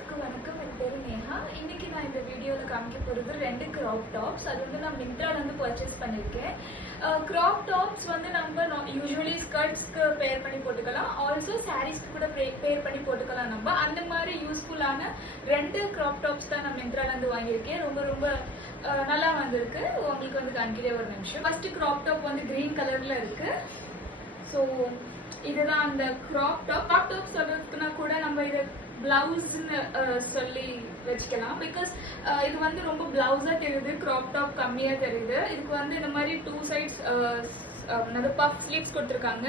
எல்லாத்துக்கும் வணக்கம். என் பேர் நேஹா. இன்னைக்கு நான் இந்த வீடியோவில் காமிக்க போகிறது 2 க்ராப் டாப்ஸ். அது வந்து நான் மிந்த்ராலேருந்து பர்ச்சேஸ் பண்ணியிருக்கேன். க்ராப் டாப்ஸ் வந்து நம்ம யூஸ்வலி ஸ்கர்ட்ஸ்க்கு பேர் பண்ணி போட்டுக்கலாம், ஆல்சோ சாரீஸ்க்கு கூட பேர் பண்ணி போட்டுக்கலாம். நம்ம அந்த மாதிரி யூஸ்ஃபுல்லான 2 க்ராப் டாப்ஸ் தான் நான் மிந்த்ராலேருந்து வாங்கியிருக்கேன். ரொம்ப ரொம்ப நல்லா வந்திருக்கு. உங்களுக்கு வந்து காமிக்கிறே ஒரு நிமிஷம். ஃபர்ஸ்ட் க்ராப் டாப் வந்து க்ரீன் கலரில் இருக்குது. ஸோ இதுதான் அந்த க்ராப் டாப் சொல்றதுக்குன்னா கூட நம்ம இதை பிளவுஸ்ன்னு சொல்லி வச்சுக்கலாம். பிகாஸ் இது வந்து ரொம்ப பிளவுஸாக தெரியுது, க்ராப் டாப் கம்மியாக தெரியுது. இதுக்கு வந்து இந்த மாதிரி 2 சைட்ஸ் பஃப் ஸ்லீவ்ஸ் கொடுத்துருக்காங்க.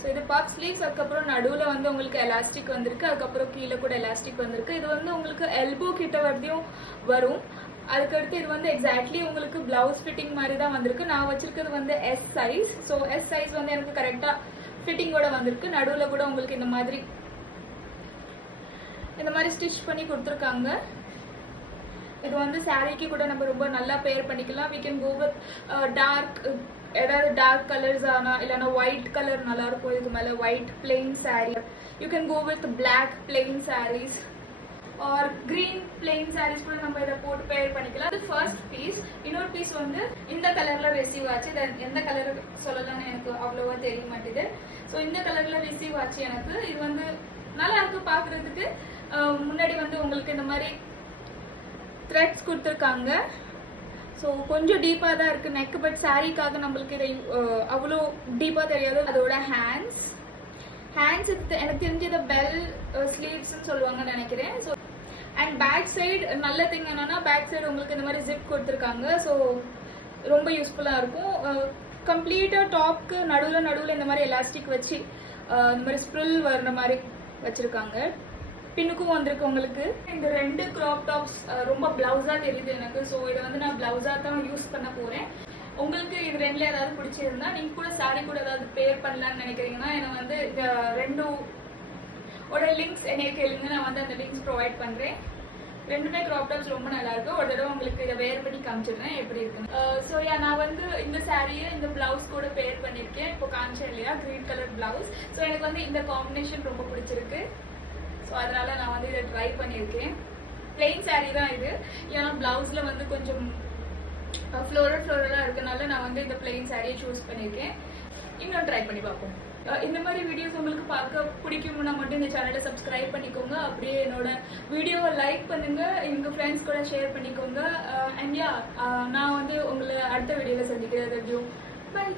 ஸோ இது பஃப் ஸ்லீவ்ஸ், அதுக்கப்புறம் நடுவில் வந்து உங்களுக்கு எலாஸ்டிக் வந்திருக்கு, அதுக்கப்புறம் கீழே கூட எலாஸ்டிக் வந்திருக்கு. இது வந்து உங்களுக்கு எல்போ கிட்ட வரையும் வரும். அதுக்கடுத்து இது வந்து எக்ஸாக்ட்லி உங்களுக்கு பிளவுஸ் ஃபிட்டிங் மாதிரி தான் வந்திருக்கு. நான் வச்சிருக்கிறது வந்து S size. So S size வந்து எனக்கு கரெக்டாக ஃபிட்டிங்கோட வந்திருக்கு. நடுவில் கூட உங்களுக்கு இந்த மாதிரி ஸ்டிச் பண்ணி கொடுத்துருக்காங்க. இது வந்து சாரீக்கு கூட நம்ம ரொம்ப நல்லா பேர் பண்ணிக்கலாம். we can go with dark, ஏதாவது டார்க் கலர்ஸ் ஆனால் இல்லைன்னா ஒயிட் கலர் நல்லா இருக்கும். இதுக்கு மேலே white plain sari, you can go with black plain saris or green plain saris கூட நம்ம இதை போட்டு பேர் பண்ணிக்கலாம். அது ஃபர்ஸ்ட் பீஸ். இன்னொரு பீஸ் வந்து இந்த கலர்ல ரிசீவ் ஆச்சு. எந்த கலர் சொல்லலாம்னு எனக்கு அவ்வளோவா தெரிய மாட்டேது. ஸோ இந்த கலர்ல ரிசீவ் ஆச்சு எனக்கு. இது வந்து நல்லா இருக்கு பார்க்குறதுக்கு. முன்னாடி வந்து உங்களுக்கு இந்த மாதிரி த்ரெட்ஸ் கொடுத்துருக்காங்க. ஸோ கொஞ்சம் டீப்பாக தான் இருக்குது நெக், பட் சாரீக்காக நம்மளுக்கு இதை அவ்வளோ டீப்பாக தெரியாது. அதோட ஹேண்ட்ஸ் எனக்கு தெரிஞ்சது பெல் ஸ்லீவ்ஸ்ன்னு சொல்லுவாங்கன்னு நினைக்கிறேன். ஸோ அண்ட் பேக் சைடு நல்ல திங் என்னன்னா, பேக் சைடு உங்களுக்கு இந்த மாதிரி ஜிப் கொடுத்துருக்காங்க. ஸோ ரொம்ப யூஸ்ஃபுல்லாக இருக்கும். கம்ப்ளீட்டாக டாப்க்கு நடுவில் இந்த மாதிரி எலாஸ்டிக் வச்சு இந்த மாதிரி ஸ்ப்ரில் வர்ற மாதிரி வச்சுருக்காங்க. பின்னுக்கும் வந்திருக்கு உங்களுக்கு. இந்த 2 க்ராப் டாப்ஸ் ரொம்ப பிளவுஸாக தெரியுது எனக்கு. ஸோ இதை வந்து நான் பிளவுஸாக தான் யூஸ் பண்ண போகிறேன். உங்களுக்கு இது 2ல ஏதாவது பிடிச்சிருந்தா நீங்கள் கூட சாரீ கூட ஏதாவது பேர் பண்ணலான்னு நினைக்கிறீங்கன்னா என்னை வந்து இந்த 2ஓட லிங்க்ஸ் என்னைய கேளுங்க. நான் வந்து அந்த லிங்க்ஸ் ப்ரொவைட் பண்ணுறேன். 2மே க்ராப் டாப்ஸ் ரொம்ப நல்லா இருக்கும். ஒரு தடவை உங்களுக்கு இதை வேர் பண்ணி காமிச்சிடுறேன் எப்படி இருக்குன்னு. ஸோ நான் வந்து இந்த சாரியை இந்த பிளவுஸ் கூட பேர் பண்ணியிருக்கேன். இப்போ காமிச்சேன் இல்லையா, க்ரீன் கலர் பிளவுஸ். ஸோ எனக்கு வந்து இந்த காம்பினேஷன் ரொம்ப பிடிச்சிருக்கு. ஸோ அதனால நான் வந்து இதை ட்ரை பண்ணியிருக்கேன். பிளெயின் சாரீ தான் இது. ஏன்னா பிளவுஸில் வந்து கொஞ்சம் ஃப்ளோரலாக இருக்கனால நான் வந்து இந்த பிளெயின் சாரியை சூஸ் பண்ணியிருக்கேன். இன்னும் ட்ரை பண்ணி பார்ப்போம். இந்த மாதிரி வீடியோஸ் உங்களுக்கு பார்க்க பிடிக்கும்னா மட்டும் இந்த சேனலை சப்ஸ்கிரைப் பண்ணிக்கோங்க. அப்படியே என்னோட வீடியோவை லைக் பண்ணுங்க, எங்கள் ஃப்ரெண்ட்ஸ் கூட ஷேர் பண்ணிக்கோங்க. அண்ட் நான் வந்து உங்களை அடுத்த வீடியோவில் சந்திக்கிறேன். பை.